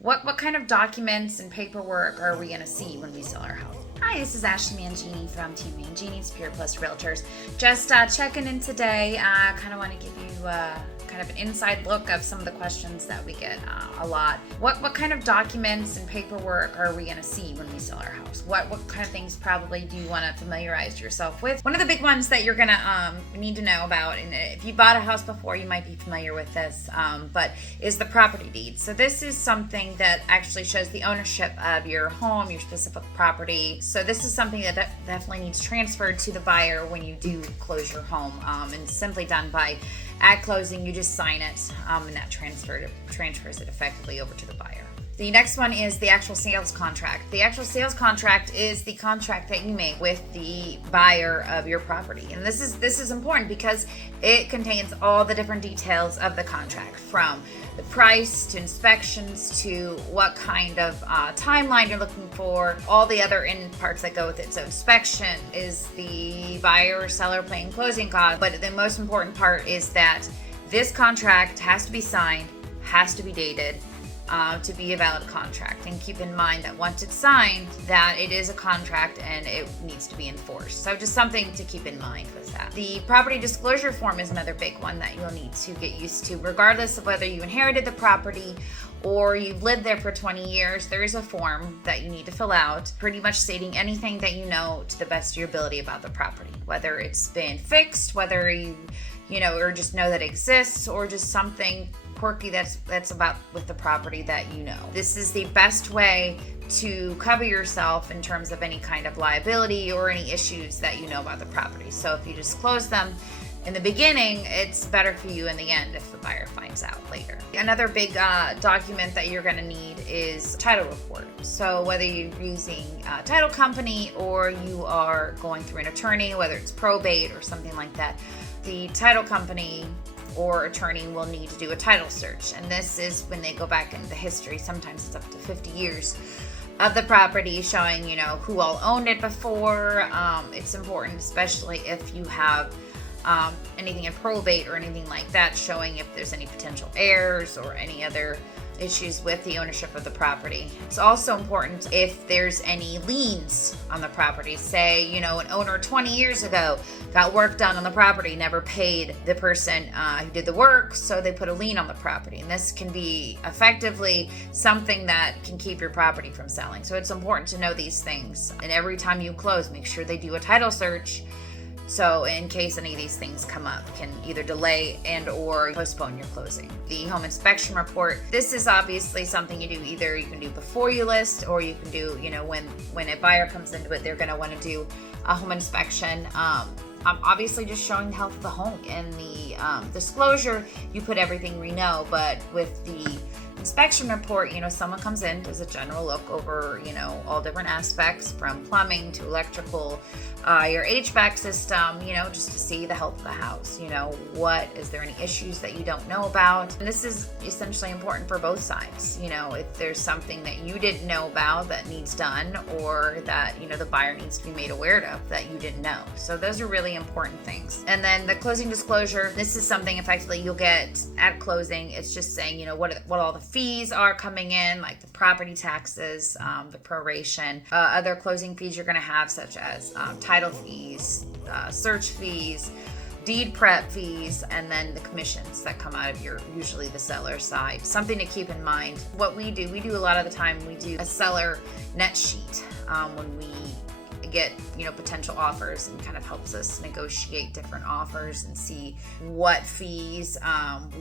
What kind of documents and paperwork are we going to see when we sell our house? Hi, this is Ashleigh Mangini from Team Mangini's Pure Plus Realtors. Just checking in today. Kind of want to give you kind of an inside look of some of the questions that we get a lot. What kind of documents and paperwork are we going to see when we sell our house? What kind of things probably do you want to familiarize yourself with? One of the big ones that you're going to need to know about, and if you bought a house before, you might be familiar with this, but is the property deed. So this is something that actually shows the ownership of your home, your specific property. So this is something that definitely needs transferred to the buyer when you do close your home, and simply done by at closing. You just sign it, and that transfers it effectively over to the buyer. The next one is the actual sales contract. The actual sales contract is the contract that you make with the buyer of your property. And this is important because it contains all the different details of the contract, from the price to inspections to what kind of timeline you're looking for, all the other in parts that go with it. So inspection, is the buyer or seller paying closing costs? But the most important part is that this contract has to be signed, has to be dated, to be a valid contract. And keep in mind that once it's signed, that it is a contract and it needs to be enforced. So just something to keep in mind with that. The property disclosure form is another big one that you'll need to get used to. Regardless of whether you inherited the property or you've lived there for 20 years, there is a form that you need to fill out, pretty much stating anything that you know to the best of your ability about the property. Whether it's been fixed, whether you or just know that it exists, or just something quirky that's about with the property that you know. This is the best way to cover yourself in terms of any kind of liability or any issues that you know about the property. So if you disclose them in the beginning, it's better for you in the end if the buyer finds out later. Another big document that you're going to need is title report. So whether you're using a title company or you are going through an attorney, whether it's probate or something like that, the title company or attorney will need to do a title search. And this is when they go back into the history. Sometimes it's up to 50 years of the property, showing, who all owned it before. It's important, especially if you have anything in probate or anything like that, showing if there's any potential heirs or any other issues with the ownership of the property. It's also important if there's any liens on the property. Say, an owner 20 years ago got work done on the property, never paid the person who did the work, so they put a lien on the property. And this can be effectively something that can keep your property from selling. So it's important to know these things. And every time you close, make sure they do a title search. So in case any of these things come up, can either delay and or postpone your closing. The home inspection report. This is obviously something you do. Either you can do before you list, or you can do, when a buyer comes into it, they're going to want to do a home inspection. Obviously just showing the health of the home. In the disclosure, you put everything we know, but with the inspection report, someone comes in, does a general look over, all different aspects, from plumbing to electrical, your HVAC system, just to see the health of the house. What is there any issues that you don't know about? And this is essentially important for both sides. If there's something that you didn't know about that needs done, or that, the buyer needs to be made aware of that you didn't know. So those are really important things. And then the closing disclosure, this is something effectively you'll get at closing. It's just saying, what all the fees are coming in, like the property taxes, the proration, other closing fees you're going to have, such as title fees, search fees, deed prep fees, and then the commissions that come out of usually the seller side. Something to keep in mind. What we do a lot of the time, we do a seller net sheet when we get potential offers, and kind of helps us negotiate different offers and see what fees,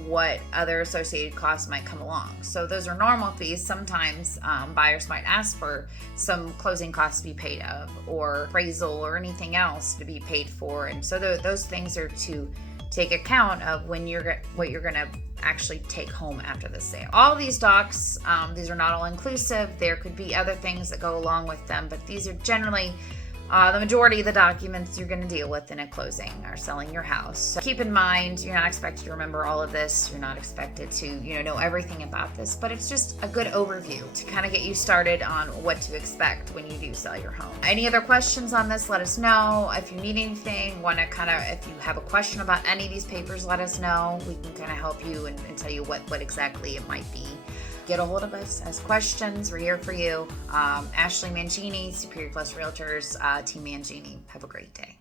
what other associated costs might come along. So those are normal fees. Sometimes buyers might ask for some closing costs to be paid of, or appraisal, or anything else to be paid for. And so those things are to take account of when what you're going to actually take home after the sale. All of these docs, these are not all inclusive. There could be other things that go along with them, but these are generally the majority of the documents you're going to deal with in a closing or selling your house. So keep in mind, you're not expected to remember all of this. You're not expected to, know everything about this, but it's just a good overview to kind of get you started on what to expect when you do sell your home. Any other questions on this, let us know. If you need anything, if you have a question about any of these papers, let us know. We can kind of help you and tell you what exactly it might be. get a hold of us, ask questions. We're here for you. Ashleigh Mangini, Superior Plus Realtors, Team Mangini. Have a great day.